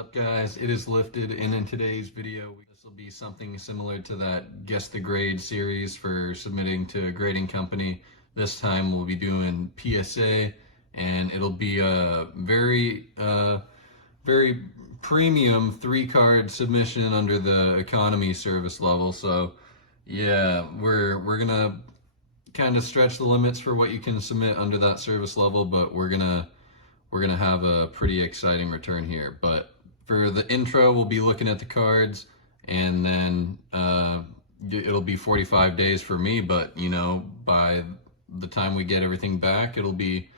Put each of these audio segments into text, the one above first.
up, guys? It is Lifted, and in today's video this will be something similar to that Guess the Grade series for submitting to a grading company. This time we'll be doing PSA, and it'll be a very premium 3-card submission under the economy service level. So yeah, we're gonna kind of stretch the limits for what you can submit under that service level, but we're gonna have a pretty exciting return here. But for the intro, we'll be looking at the cards, and then it'll be 45 days for me, but you know, by the time we get everything back, it'll be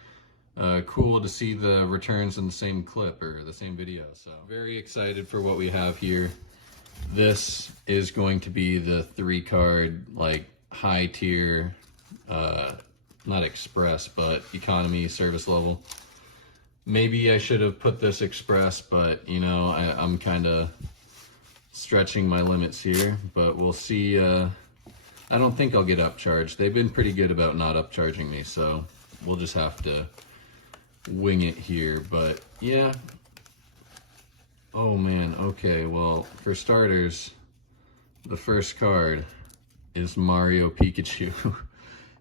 cool to see the returns in the same clip or the same video. So very excited for what we have here. This is going to be the 3-card, like, high tier, not express, but economy service level. Maybe I should have put this express, but you know, I'm kind of stretching my limits here, but we'll see. I don't think I'll get upcharged. They've been pretty good about not upcharging me, so we'll just have to wing it here. But yeah. Oh man, okay, well, for starters, the first card is Mario Pikachu.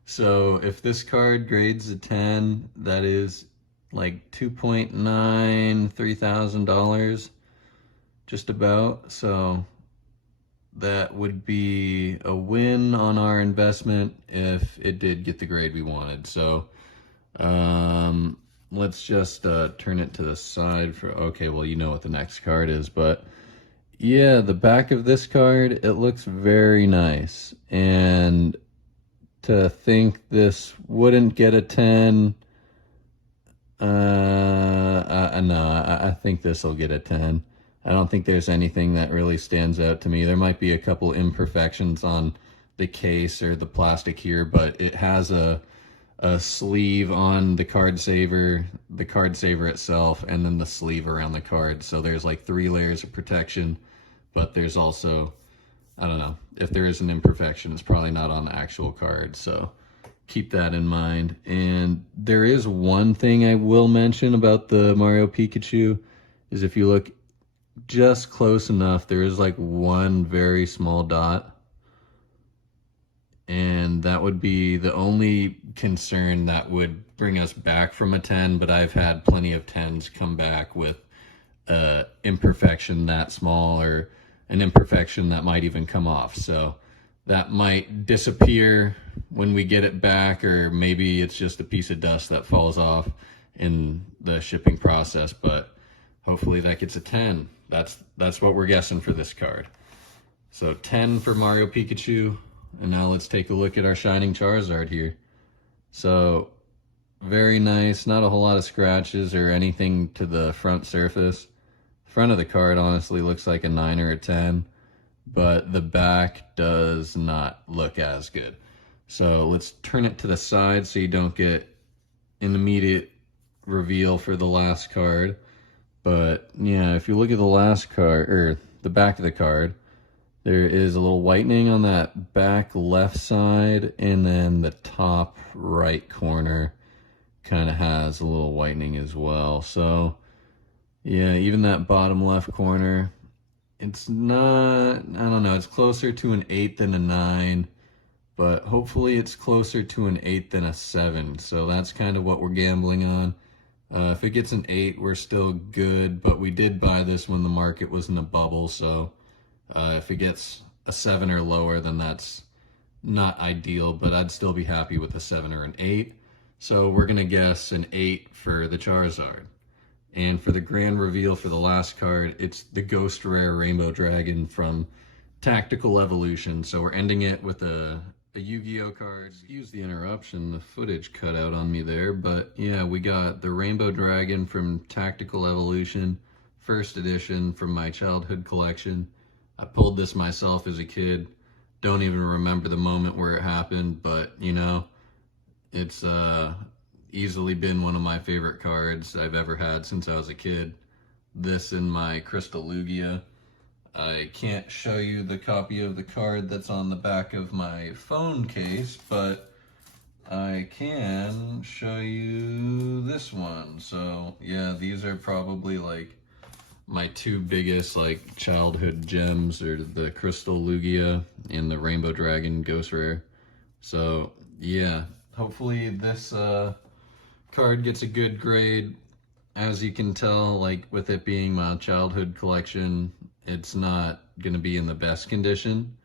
So if this card grades a 10, that is like $3,000, just about. So that would be a win on our investment if it did get the grade we wanted. So let's just turn it to the side for, okay, well, you know what the next card is. But yeah, the back of this card, it looks very nice. And to think this wouldn't get a 10, no, I think this will get a 10. I don't think there's anything that really stands out to me. There might be a couple imperfections on the case or the plastic here, but it has a sleeve on the card saver itself, and then the sleeve around the card. So there's like 3 layers of protection, but there's also, I don't know, if there is an imperfection, it's probably not on the actual card. So keep that in mind. And there is one thing I will mention about the Mario Pikachu, is if you look just close enough, there is like one very small dot, and that would be the only concern that would bring us back from a 10. But I've had plenty of 10s come back with imperfection that small, or an imperfection that might even come off. So that might disappear when we get it back, or maybe it's just a piece of dust that falls off in the shipping process. But hopefully that gets a 10. That's what we're guessing for this card. So 10 for Mario Pikachu. And now let's take a look at our Shining Charizard here. So very nice, not a whole lot of scratches or anything to the front surface. Front of the card honestly looks like a 9 or a 10, but the back does not look as good. So let's turn it to the side so you don't get an immediate reveal for the last card. But yeah, if you look at the last card, or the back of the card, there is a little whitening on that back left side, and then the top right corner kind of has a little whitening as well. So yeah, even that bottom left corner, it's not, I don't know, it's closer to an 8 than a 9, but hopefully it's closer to an 8 than a 7. So that's kind of what we're gambling on. If it gets an 8, we're still good, but we did buy this when the market was in a bubble. So if it gets a 7 or lower, then that's not ideal, but I'd still be happy with a 7 or an 8. So we're going to guess an 8 for the Charizard. And for the grand reveal for the last card, it's the Ghost Rare Rainbow Dragon from Tactical Evolution. So we're ending it with a Yu-Gi-Oh card. Excuse the interruption, the footage cut out on me there. But yeah, we got the Rainbow Dragon from Tactical Evolution, first edition from my childhood collection. I pulled this myself as a kid. Don't even remember the moment where it happened, but you know, it's easily been one of my favorite cards I've ever had since I was a kid. This in my Crystal Lugia. I can't show you the copy of the card that's on the back of my phone case, but I can show you this one. So yeah, these are probably like my two biggest like childhood gems are the Crystal Lugia and the Rainbow Dragon Ghost Rare. So yeah, hopefully this card gets a good grade. As you can tell, like with it being my childhood collection, it's not gonna be in the best condition.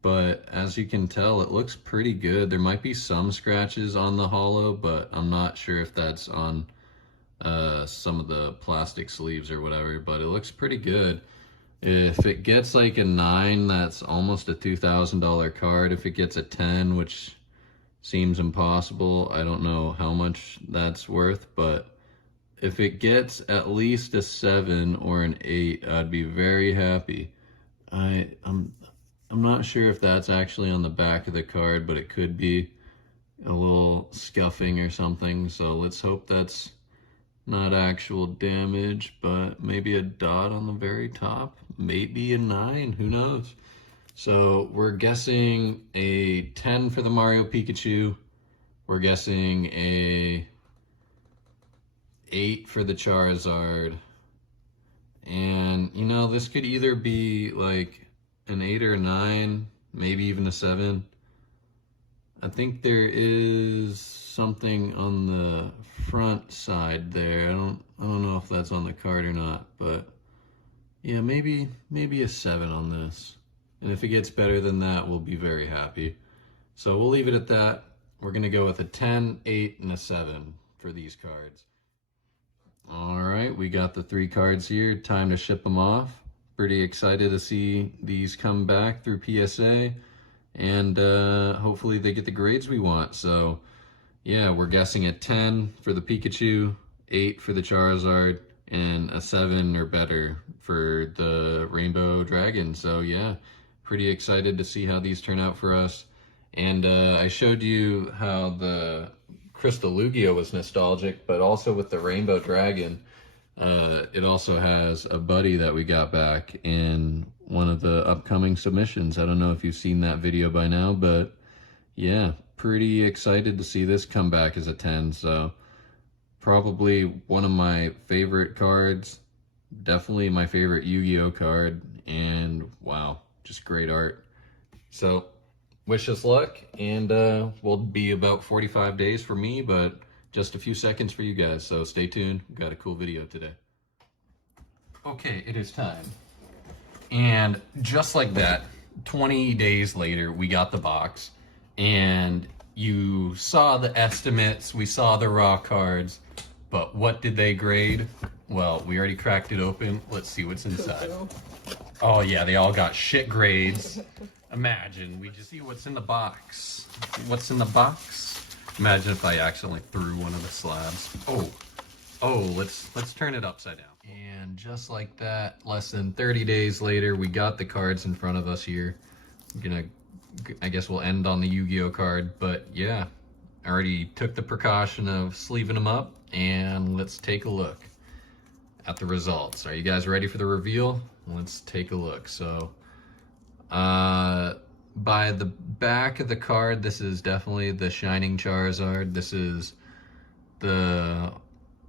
But as you can tell, it looks pretty good. There might be some scratches on the holo, but I'm not sure if that's on some of the plastic sleeves or whatever, but it looks pretty good. If it gets like a 9, that's almost a $2,000 card. If it gets a 10, which seems impossible, I don't know how much that's worth, but if it gets at least a 7 or an 8, I'd be very happy. I'm not sure if that's actually on the back of the card, but it could be a little scuffing or something. So let's hope that's not actual damage, but maybe a dot on the very top, maybe a 9, who knows? So we're guessing a 10 for the Mario Pikachu. We're guessing a 8 for the Charizard. And you know, this could either be like an 8 or a 9, maybe even a 7. I think there is something on the front side there. I don't know if that's on the card or not, but yeah, maybe a 7 on this. And if it gets better than that, we'll be very happy. So we'll leave it at that. We're gonna go with a 10, 8, and a 7 for these cards. All right, we got the 3 cards here. Time to ship them off. Pretty excited to see these come back through PSA, and hopefully they get the grades we want. So yeah, we're guessing a 10 for the Pikachu, 8 for the Charizard, and a 7 or better for the Rainbow Dragon. So yeah, pretty excited to see how these turn out for us. And I showed you how the Crystal Lugia was nostalgic, but also with the Rainbow Dragon, it also has a buddy that we got back in one of the upcoming submissions. I don't know if you've seen that video by now, but yeah, pretty excited to see this come back as a 10. So probably one of my favorite cards, definitely my favorite Yu-Gi-Oh card, and wow, just great art. So wish us luck, and will be about 45 days for me, but just a few seconds for you guys, so stay tuned. We've got a cool video today. Okay, it is time. And just like that, 20 days later, we got the box, and you saw the estimates, we saw the raw cards, but what did they grade? Well, we already cracked it open. Let's see what's inside. Oh yeah, they all got shit grades. Imagine, we just see what's in the box. What's in the box? Imagine if I accidentally threw one of the slabs. Oh, let's turn it upside down. And just like that, less than 30 days later, we got the cards in front of us here. I guess we'll end on the Yu-Gi-Oh card, but yeah, I already took the precaution of sleeving them up, and let's take a look at the results. Are you guys ready for the reveal? Let's take a look. So, by the back of the card, this is definitely the Shining Charizard. This is the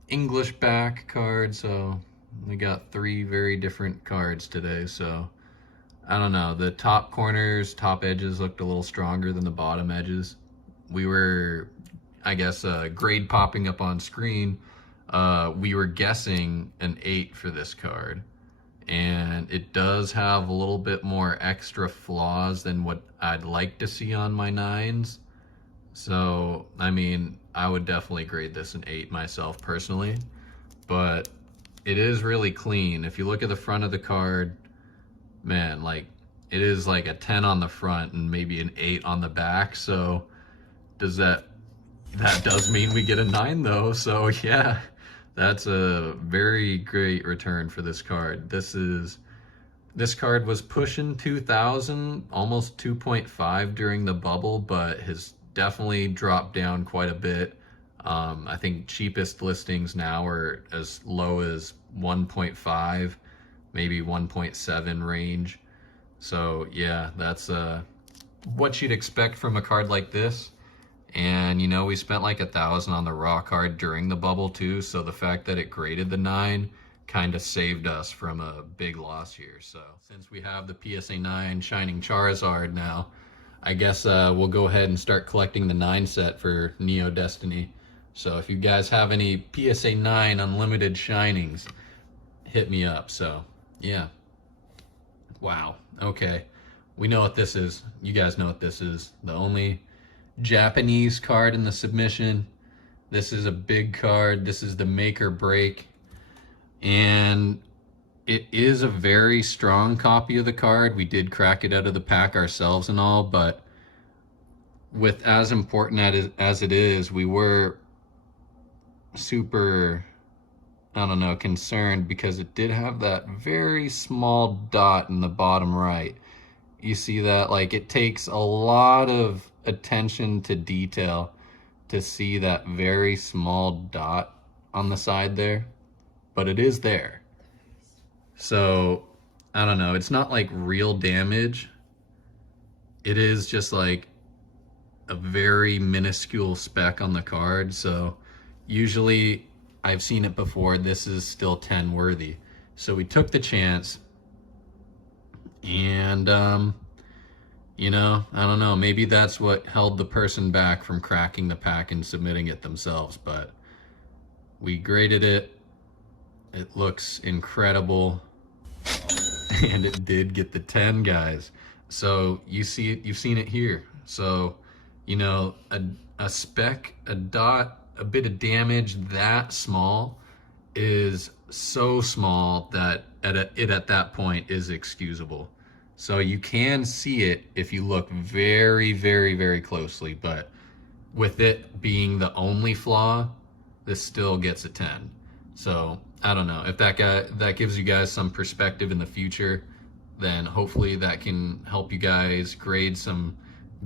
English back card, so we got 3 very different cards today. So I don't know, the top corners, top edges looked a little stronger than the bottom edges. We were, I guess, grade popping up on screen, we were guessing an 8 for this card. And it does have a little bit more extra flaws than what I'd like to see on my 9s. So, I mean, I would definitely grade this an 8 myself personally, but it is really clean. If you look at the front of the card, man, like it is like a 10 on the front and maybe an 8 on the back. So that does mean we get a 9 though. So yeah. That's a very great return for this card. This card was pushing 2,000, almost 2.5 during the bubble, but has definitely dropped down quite a bit. I think cheapest listings now are as low as 1.5, maybe 1.7 range. So yeah, that's what you'd expect from a card like this. And you know, we spent like $1,000 on the raw card during the bubble too, so the fact that it graded the 9 kind of saved us from a big loss here. So since we have the PSA 9 Shining Charizard now, I guess we'll go ahead and start collecting the 9 set for Neo Destiny. So if you guys have any PSA 9 unlimited Shinings, hit me up. So yeah. Wow. Okay. We know what this is. You guys know what this is. The only Japanese card in the submission. This is a big card. This is the make or break. And it is a very strong copy of the card. We did crack it out of the pack ourselves and all, but with as important as it is, we were super, I don't know, concerned because it did have that very small dot in the bottom right. You see that? Like, it takes a lot of attention to detail to see that very small dot on the side there, but it is there. So, I don't know, it's not like real damage. It is just like a very minuscule speck on the card. So usually I've seen it before. This is still 10 worthy. So we took the chance, and you know, I don't know, maybe that's what held the person back from cracking the pack and submitting it themselves, but we graded it. It looks incredible. And it did get the 10, guys. So you see it, you've seen it here. So, you know, a speck, a dot, a bit of damage that small is so small that it at that point is excusable. So you can see it if you look very, very, very closely, but with it being the only flaw, this still gets a 10. So I don't know if that gives you guys some perspective in the future, then hopefully that can help you guys grade some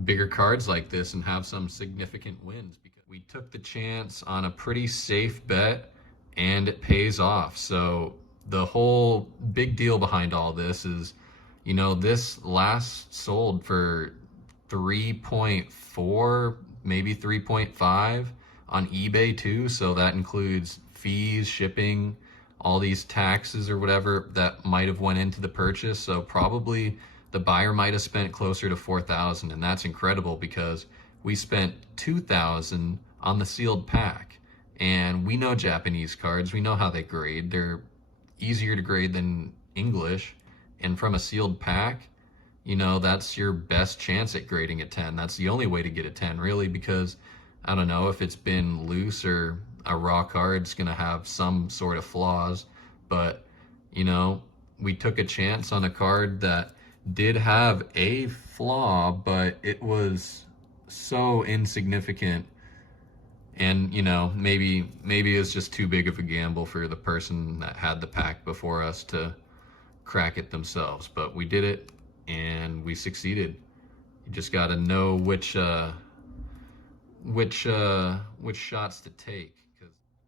bigger cards like this and have some significant wins, because we took the chance on a pretty safe bet and it pays off. So the whole big deal behind all this is, you know, this last sold for 3.4, maybe 3.5 on eBay too. So that includes fees, shipping, all these taxes or whatever that might have went into the purchase. So probably the buyer might have spent closer to 4,000, and that's incredible because we spent 2,000 on the sealed pack. And we know Japanese cards, we know how they grade. They're easier to grade than English. And from a sealed pack, you know, that's your best chance at grading a 10. That's the only way to get a 10, really, because I don't know if it's been loose or a raw card's gonna have some sort of flaws. But, you know, we took a chance on a card that did have a flaw, but it was so insignificant. And, you know, maybe it's just too big of a gamble for the person that had the pack before us to crack it themselves. But we did it and we succeeded. You just got to know which shots to take.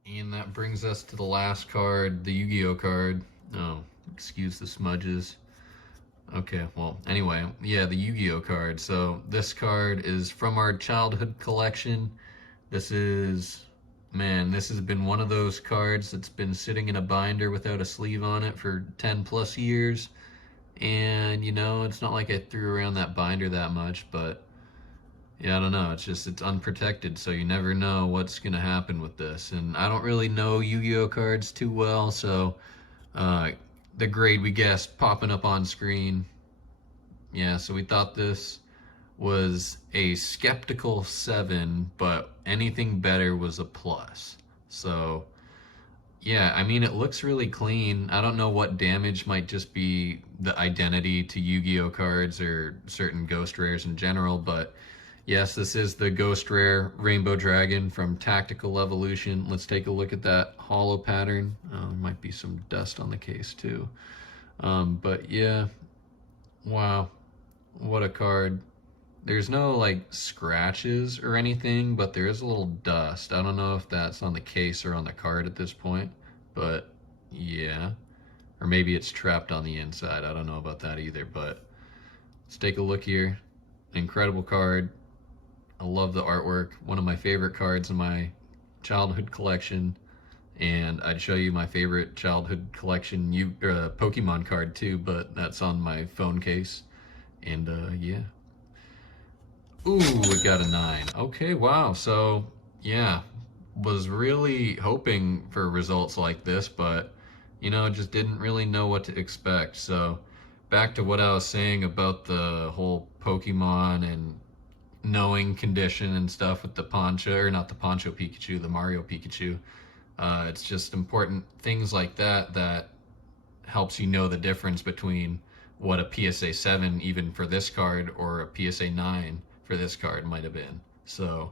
And that brings us to the last card, the Yu-Gi-Oh card. Oh, excuse the smudges. Okay, well, anyway, yeah, the Yu-Gi-Oh card. So this card is from our childhood collection. This is, man, this has been one of those cards that's been sitting in a binder without a sleeve on it for 10 plus years. And, you know, it's not like I threw around that binder that much, but yeah, I don't know. It's unprotected, so you never know what's going to happen with this. And I don't really know Yu-Gi-Oh cards too well, so the grade we guessed popping up on screen. Yeah, so we thought this was a skeptical 7, but anything better was a plus. So yeah, I mean, it looks really clean. I don't know what damage might just be the identity to Yu-Gi-Oh cards or certain ghost rares in general, but yes, this is the Ghost Rare Rainbow Dragon from Tactical Evolution. Let's take a look at that hollow pattern. There might be some dust on the case too. But yeah, wow, what a card. There's no like scratches or anything, but there is a little dust. I don't know if that's on the case or on the card at this point, but yeah. Or maybe it's trapped on the inside. I don't know about that either, but let's take a look here. Incredible card. I love the artwork. One of my favorite cards in my childhood collection. And I'd show you my favorite childhood collection Pokemon card too, but that's on my phone case. And yeah. Ooh, we got a 9. Okay, wow. So yeah, was really hoping for results like this, but just didn't really know what to expect. So back to what I was saying about the whole Pokemon and knowing condition and stuff with the Poncho, or not the Poncho Pikachu, the Mario Pikachu. It's just important things like that that helps you know the difference between what a PSA 7 even for this card or a PSA 9 for this card might have been. So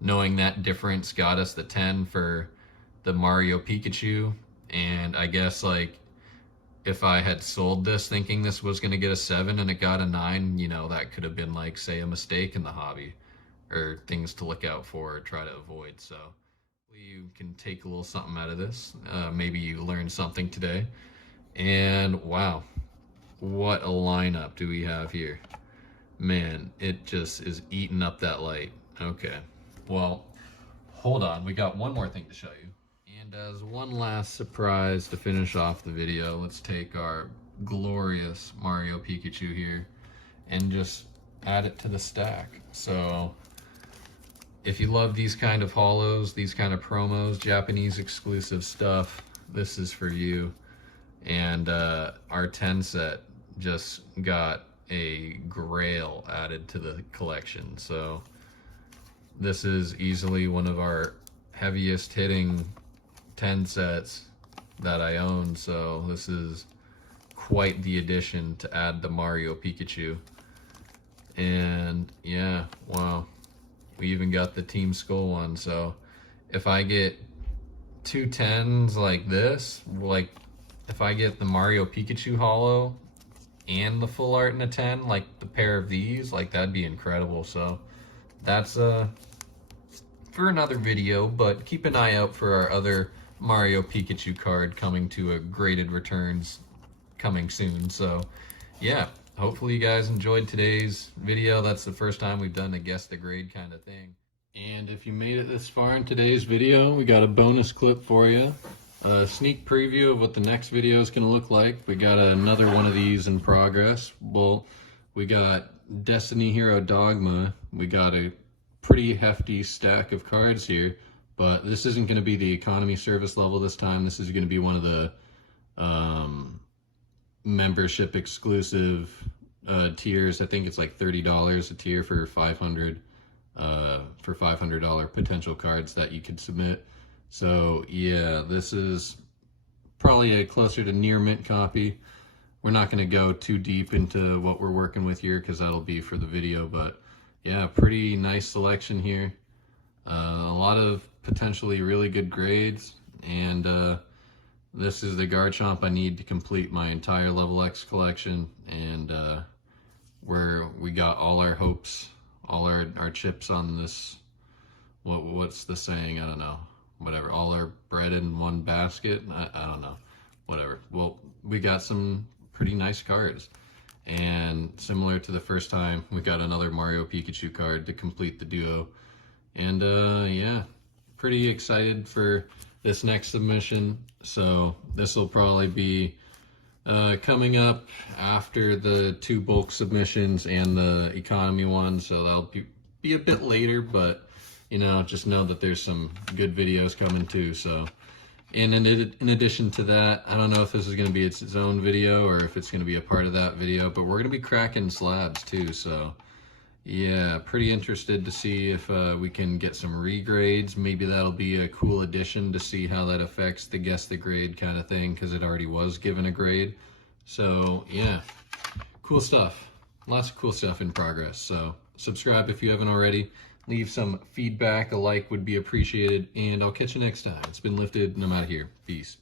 knowing that difference got us the 10 for the Mario Pikachu, and I guess like if I had sold this thinking this was going to get a 7 and it got a 9, that could have been like, say, a mistake in the hobby or things to look out for or try to avoid. So you can take a little something out of this. Maybe you learned something today. And wow, what a lineup do we have here. Man, it just is eating up that light. Okay, well, hold on. We got one more thing to show you. And as one last surprise to finish off the video, let's take our glorious Mario Pikachu here and just add it to the stack. So if you love these kind of holos, these kind of promos, Japanese exclusive stuff, this is for you. And our 10 set just got a Grail added to the collection. So this is easily one of our heaviest hitting 10 sets that I own. So this is quite the addition to add the Mario Pikachu. And yeah, wow. We even got the Team Skull one. So if I get 2 10s like this, like if I get the Mario Pikachu holo and the full art in a 10, like the pair of these, like that'd be incredible. So that's for another video, but keep an eye out for our other Mario Pikachu card coming to a graded returns coming soon. So yeah, hopefully you guys enjoyed today's video. That's the first time we've done a guess the grade kind of thing. And if you made it this far in today's video, we got a bonus clip for you. A sneak preview of what the next video is going to look like. We got another one of these in progress. Well, we got Destiny Hero Dogma. We got a pretty hefty stack of cards here, but this isn't going to be the economy service level this time. This is going to be one of the membership exclusive tiers. I think it's like $30 a tier for $500 potential cards that you could submit. So yeah, this is probably a closer to near mint copy. We're not going to go too deep into what we're working with here because that'll be for the video, but yeah, pretty nice selection here. A lot of potentially really good grades, and this is the Garchomp I need to complete my entire level X collection, and where we got all our hopes, all our chips on this. What's the saying? I don't know. Whatever, all our bread in one basket. I don't know. Whatever. Well, we got some pretty nice cards. And similar to the first time, we got another Mario Pikachu card to complete the duo. And yeah, pretty excited for this next submission. So this will probably be coming up after the 2 bulk submissions and the economy one. So that'll be a bit later, but just know that there's some good videos coming too. So, and in addition to that, I don't know if this is going to be its own video or if it's going to be a part of that video, but we're going to be cracking slabs too. So yeah, pretty interested to see if we can get some regrades. Maybe that'll be a cool addition to see how that affects the guess the grade kind of thing, because it already was given a grade. So yeah, cool stuff. Lots of cool stuff in progress. So subscribe if you haven't already. Leave some feedback, a like would be appreciated, and I'll catch you next time. It's been Lifted, and I'm out of here. Peace.